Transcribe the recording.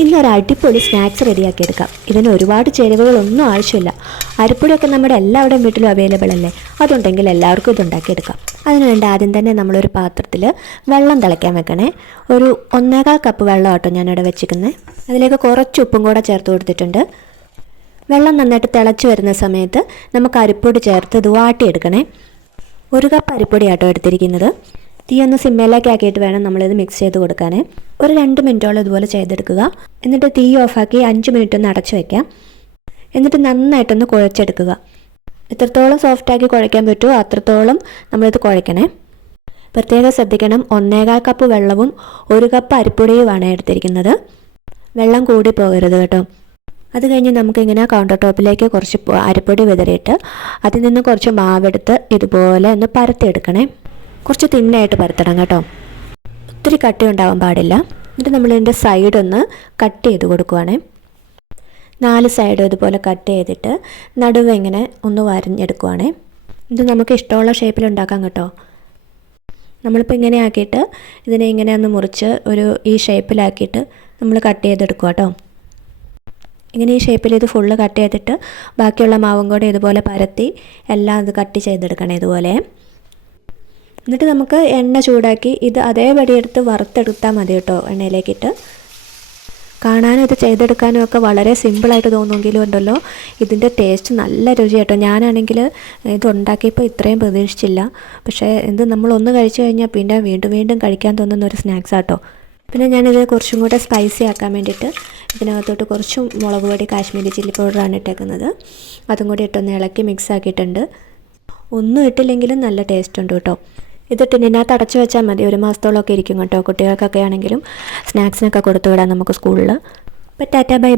ഇന്നൊരു അടിപൊളി സ്നാക്സ് റെഡിയാക്കി എടുക്കാം. ഇതിന് ഒരുപാട് ചേരുവകളൊന്നും ആവശ്യമില്ല. അരിപ്പൊടിയൊക്കെ നമ്മുടെ എല്ലാവരുടെയും വീട്ടിലും അവൈലബിൾ അല്ലേ. അതുണ്ടെങ്കിൽ എല്ലാവർക്കും ഇത് ഉണ്ടാക്കിയെടുക്കാം. അതിനുവേണ്ടി ആദ്യം തന്നെ നമ്മളൊരു പാത്രത്തിൽ വെള്ളം തിളയ്ക്കാൻ വെക്കണേ. ഒരു 1.25 കപ്പ് വെള്ളം കേട്ടോ ഞാനിവിടെ വെച്ചിരിക്കുന്നത്. അതിലേക്ക് കുറച്ച് ഉപ്പും കൂടെ ചേർത്ത് കൊടുത്തിട്ടുണ്ട്. വെള്ളം നന്നായിട്ട് തിളച്ച് വരുന്ന സമയത്ത് നമുക്ക് അരിപ്പൊടി ചേർത്ത് ഇത് വാട്ടിയെടുക്കണേ. 1 കപ്പ് അരിപ്പൊടി ആട്ടോ എടുത്തിരിക്കുന്നത്. തീ ഒന്ന് സിമ്മേലേക്ക് ആക്കിയിട്ട് വേണം നമ്മളിത് മിക്സ് ചെയ്ത് കൊടുക്കാൻ. ഒരു 2 മിനിറ്റോളം ഇതുപോലെ ചെയ്തെടുക്കുക. എന്നിട്ട് തീ ഓഫാക്കി 5 മിനിറ്റ് ഒന്ന് അടച്ചു വയ്ക്കാം. എന്നിട്ട് നന്നായിട്ടൊന്ന് കുഴച്ചെടുക്കുക. എത്രത്തോളം സോഫ്റ്റാക്കി കുഴയ്ക്കാൻ പറ്റുമോ അത്രത്തോളം നമ്മളിത് കുഴയ്ക്കണേ. പ്രത്യേകം ശ്രദ്ധിക്കണം, 1.25 കപ്പ് വെള്ളവും 1 കപ്പ് അരിപ്പൊടിയുമാണ് എടുത്തിരിക്കുന്നത്. വെള്ളം കൂടി പോകരുത് കേട്ടോ. അത് കഴിഞ്ഞ് നമുക്കിങ്ങനെ കൗണ്ടർ ടോപ്പിലേക്ക് കുറച്ച് അരിപ്പൊടി വിതറിയിട്ട് അതിൽ നിന്ന് കുറച്ച് മാവെടുത്ത് ഇതുപോലെ ഒന്ന് പരത്തിയെടുക്കണേ. കുറച്ച് തിന്നായിട്ട് പരത്തണം കേട്ടോ, ഒത്തിരി കട്ടി ഉണ്ടാവാൻ പാടില്ല. എന്നിട്ട് നമ്മളിതിൻ്റെ സൈഡൊന്ന് കട്ട് ചെയ്ത് കൊടുക്കുവാണേ. 4 സൈഡും ഇതുപോലെ കട്ട് ചെയ്തിട്ട് നടുവ് ഇങ്ങനെ ഒന്ന് വരഞ്ഞെടുക്കുവാണേ. ഇത് നമുക്ക് ഇഷ്ടമുള്ള ഷേപ്പിൽ ഉണ്ടാക്കാം കേട്ടോ. നമ്മളിപ്പോൾ ഇങ്ങനെ ആക്കിയിട്ട് ഇതിനെ ഇങ്ങനെ ഒന്ന് മുറിച്ച് ഈ ഷേപ്പിലാക്കിയിട്ട് നമ്മൾ കട്ട് ചെയ്തെടുക്കുക കേട്ടോ. ഇങ്ങനെ ഈ ഷേപ്പിൽ ഇത് ഫുള്ള് കട്ട് ചെയ്തിട്ട് ബാക്കിയുള്ള മാവും കൂടെ ഇതുപോലെ പരത്തി എല്ലാം ഇത് കട്ട് ചെയ്തെടുക്കണം ഇതുപോലെ. എന്നിട്ട് നമുക്ക് എണ്ണ ചൂടാക്കി ഇത് അതേപടി എടുത്ത് വറുത്തെടുത്താൽ മതി കേട്ടോ. എണ്ണയിലേക്കിട്ട് കാണാനും ഇത് ചെയ്തെടുക്കാനും ഒക്കെ വളരെ സിമ്പിളായിട്ട് തോന്നുമെങ്കിലും ഉണ്ടല്ലോ, ഇതിൻ്റെ ടേസ്റ്റ് നല്ല രുചി കേട്ടോ. ഞാനാണെങ്കിൽ ഇത് ഉണ്ടാക്കിയപ്പോൾ ഇത്രയും പ്രതീക്ഷിച്ചില്ല. പക്ഷേ ഇത് നമ്മളൊന്ന് കഴിച്ചു കഴിഞ്ഞാൽ പിന്നെ വീണ്ടും വീണ്ടും കഴിക്കാൻ തോന്നുന്ന ഒരു സ്നാക്സ് ആട്ടോ. പിന്നെ ഞാനിത് കുറച്ചും കൂടെ സ്പൈസി ആക്കാൻ വേണ്ടിയിട്ട് ഇതിനകത്തോട്ട് കുറച്ച് മുളക് പൊടി, കാശ്മീരി ചില്ലി പൗഡറാണ് ഇട്ടേക്കുന്നത്. അതും കൂടി ഇട്ടൊന്ന് ഇളക്കി മിക്സ് ആക്കിയിട്ടുണ്ട്. ഒന്നും ഇട്ടില്ലെങ്കിലും നല്ല ടേസ്റ്റ് ഉണ്ട് കേട്ടോ. ഇത് ടിന്നിനകത്ത് അടച്ചു വെച്ചാൽ മതി, 1 മാസത്തോളമൊക്കെ ഇരിക്കും കേട്ടോ. കുട്ടികൾക്കൊക്കെ ആണെങ്കിലും സ്നാക്സിനൊക്കെ കൊടുത്തു വിടാം നമുക്ക് സ്കൂളിൽ. അപ്പോൾ ടാറ്റാ ബൈ.